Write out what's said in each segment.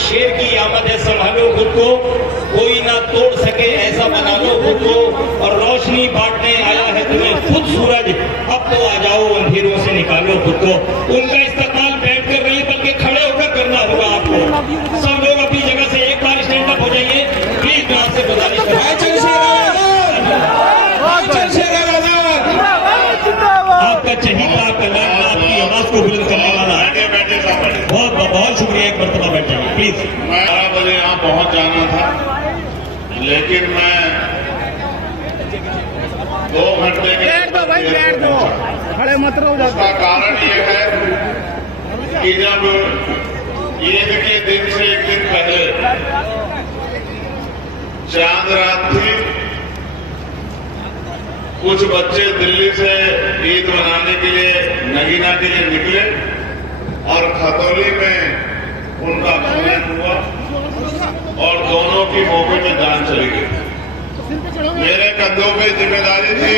शेर की आमद है, संभालो खुद को, कोई ना तोड़ सके ऐसा बना लो खुद को, और रोशनी बांटने आया है तुम्हें खुद सूरज, अब तो आ जाओ अंधेरों से निकालो खुद को। उनका इस्तेमाल बैठ कर नहीं बल्कि खड़े होकर करना होगा आपको। सब लोग अपनी जगह से एक बार स्टैंड अप हो जाइए प्लीज, मैं आपसे गुजारिश आपका चहीता, आपका लाडला, आपकी आवाज को बुलंद करने वाला है। बहुत बहुत शुक्रिया, एक मरतबा बैठ जाइए प्लीज। मैं 12 बजे यहाँ पहुँच जाना था, लेकिन मैं 2 घंटे के खड़े मत रहो। उसका कारण ये है कि जब ईद के दिन से एक दिन पहले चांद रात थी, कुछ बच्चे दिल्ली से ईद मनाने के लिए, नगीना के लिए निकले और खतौली में उनका खून हुआ और दोनों की मौके में जान चली गई। मेरे कंधों पे जिम्मेदारी थी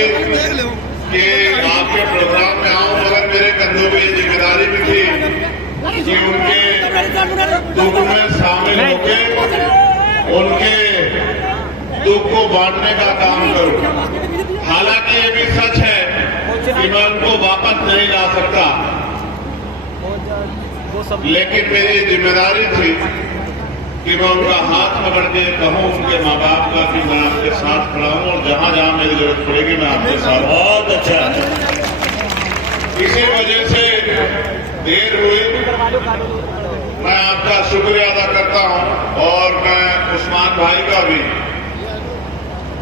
कि आपके प्रोग्राम में आऊं, मगर मेरे कंधों पे ये जिम्मेदारी भी थी कि उनके दुख में शामिल होकर उनके दुख को बांटने का काम करूं। हालांकि ये भी सच है कि मैं उनको वापस नहीं ला सकता, लेकिन मेरी जिम्मेदारी थी कि मैं उनका हाथ पकड़ के कहूं उनके माँ बाप का कि मैं आपके साथ खड़ा हूं और जहां जहां मेरी जरूरत पड़ेगी मैं आपके साथ। बहुत अच्छा। इसी वजह से देर हुई, मैं आपका शुक्रिया अदा करता हूं और मैं उस्मान भाई का भी,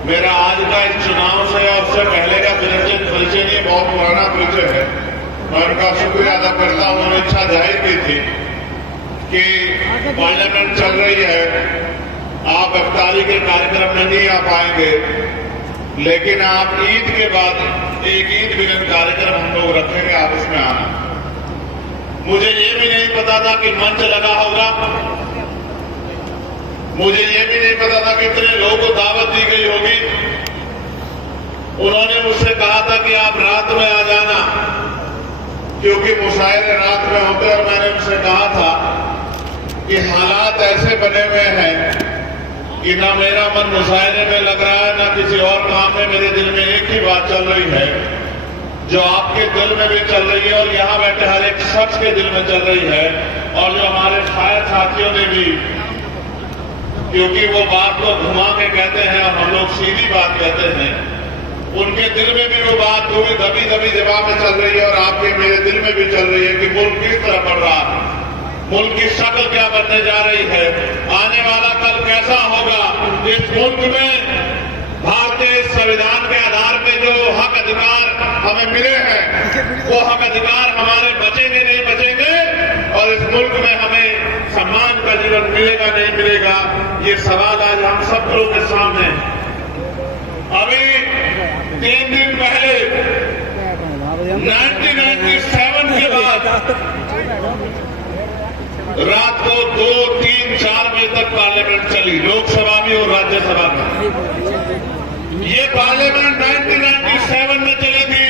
मेरा आज का इस चुनाव से और उससे पहले का परिचय नहीं, बहुत पुराना परिचय है। मैं उनका शुक्रिया अदा करता हूं। उन्होंने इच्छा जाहिर की थी कि पार्लियामेंट चल रही है, आप इफ्तारी के कार्यक्रम में नहीं आ पाएंगे, लेकिन आप ईद के बाद एक ईद मिलन कार्यक्रम हम लोग रखेंगे, आप उसमें आना। मुझे ये भी नहीं पता था कि मंच लगा होगा, मुझे ये भी नहीं पता था कि इतने लोगों को दावत दी गई होगी। उन्होंने मुझसे कहा था कि आप रात में आ जाना, क्योंकि मुशायरे रात में होते, और मैंने उनसे कहा था कि हालात ऐसे बने हुए हैं कि ना मेरा मन मुशायरे में लग रहा है, ना किसी और काम में। मेरे दिल में एक ही बात चल रही है जो आपके दिल में भी चल रही है और यहाँ बैठे हर एक शख्स के दिल में चल रही है, और जो हमारे शायर साथियों ने भी, क्योंकि वो बात को घुमा के कहते हैं और हम लोग सीधी बात कहते हैं, उनके दिल में भी वो बात थोड़ी दबी दबी जवाब में चल रही है और आपके मेरे दिल में भी चल रही है कि मुल्क किस तरह बढ़ रहा है, मुल्क की शक्ल क्या बनने जा रही है, आने वाला कल कैसा होगा। इस मुल्क में भारतीय संविधान के आधार पर जो हक अधिकार हमें मिले हैं, वो हक अधिकार हमारे बचेंगे नहीं बचेंगे, और इस मुल्क में हमें सम्मान का जीवन मिलेगा नहीं मिलेगा, ये सवाल आज हम सब लोगों के सामने है। अभी 3 दिन पहले 1997 के बाद रात को 2, 3, 4 बजे तक पार्लियामेंट चली, लोकसभा में और राज्यसभा में। ये पार्लियामेंट 1997 में चली थी,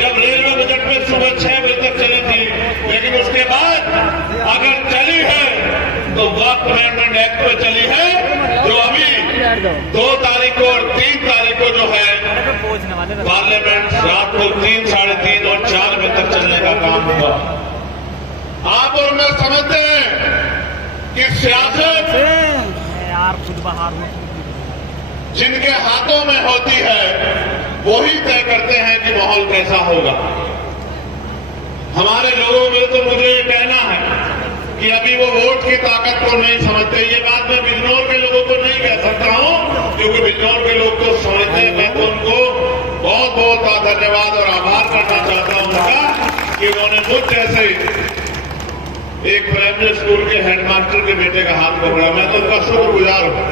जब रेलवे बजट में सुबह 6 बजे तक चली थी, लेकिन उसके बाद अगर चली है तो वक्त अमेंडमेंट एक्ट पे चली है, जो अभी 2 तारीख को और 3 तारीख को जो है पार्लियामेंट रात को 3, 3:30 और 4 बजे तक चलने का काम हुआ। आप और मैं समझते हैं कि सियासत जिनके हाथों में होती है वही तय करते हैं कि माहौल कैसा होगा। हमारे लोगों में तो मुझे ये कहना है कि अभी वो वोट की ताकत को नहीं समझते। ये बात मैं बिजनौर के लोगों को नहीं कह सकता हूं, क्योंकि बिजनौर के लोग तो समझते हैं। मैं तो उनको बहुत बहुत धन्यवाद और आभार करना चाहता हूं उनका कि उन्होंने मुझ जैसे एक प्राइमरी स्कूल के हेडमास्टर के बेटे का हाथ पकड़ा। मैं तो उनका शुक्रगुजार हूं,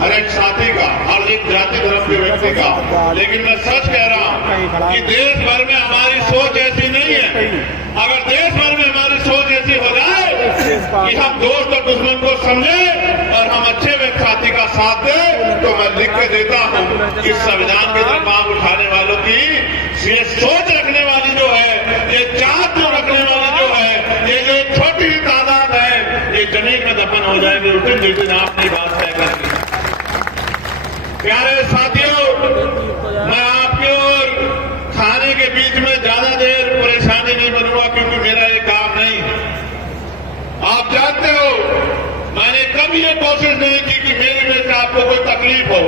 हर एक साथी का, हर एक जाति धर्म के व्यक्ति का। लेकिन मैं सच कह रहा हूं कि देश भर में हमारी सोच ऐसी नहीं है। अगर देश भर में हमारी सोच ऐसी हो जाए कि हम दोस्त और दुश्मन को समझे और हम अच्छे व्यक्ति साथी का साथ दें, तो मैं लिख के देता हूं कि संविधान के तरफ आंख उठाने वालों की ये सोच रखने वाली जो है, ये चाहत जो रखने वाली जो है, ये जो छोटी तादाद है, ये जमीन में दफन परेशान हो जाएंगे उस दिन जिस दिन आपने बात तय कर दी। प्यारे साथियों, मैं आपके और खाने के बीच में ज्यादा देर परेशानी नहीं बनूंगा क्योंकि मेरा ये काम नहीं है। आप जानते हो मैंने कभी ये कोशिश नहीं की कि मेरी वजह से आपको कोई तकलीफ हो।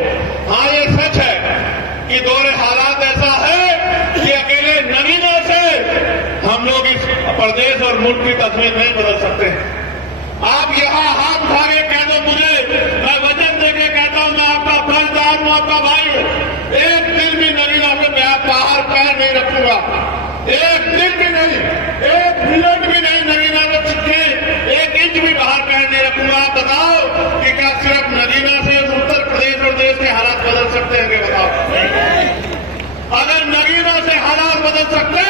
हाँ, ये सच है कि दौरे हालात ऐसा है कि अकेले नगीना से हम लोग इस प्रदेश और मुल्क की तस्वीर नहीं बदल सकते। आप यहां हाथ उठा के कह दो मुझे, मैं वचन देके कहता हूं मैं आपका फर्जदार हूं, आपका भाई हूं। एक दिन भी नगीना से मैं बाहर पैर नहीं रखूंगा, एक दिन भी नहीं, एक मिनट भी नहीं नगीना से एक इंच भी बाहर पैर नहीं रखूंगा। आप बताओ कि क्या सिर्फ नगीना से उत्तर प्रदेश और देश के हालात बदल सकते हैं? बताओ, अगर नगीना से हालात बदल सकते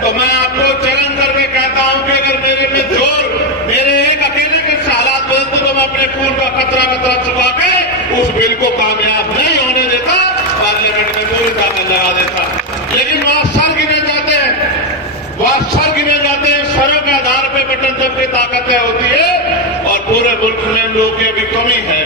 तो मैं आपको चरण करके कहता हूं कि अगर मेरे में जोर, मेरे एक अकेले के हालात बदलते तो मैं अपने खून का कतरा कतरा चुका के उस बिल को कामयाब नहीं होने देता, पार्लियामेंट में पूरी ताकत लगा देता। लेकिन वहां सर गिने जाते हैं, वहां सर गिने जाते हैं, सरों के आधार पर बटन दब की ताकतें होती है और पूरे मुल्क में हम लोगों की अभी कमी है।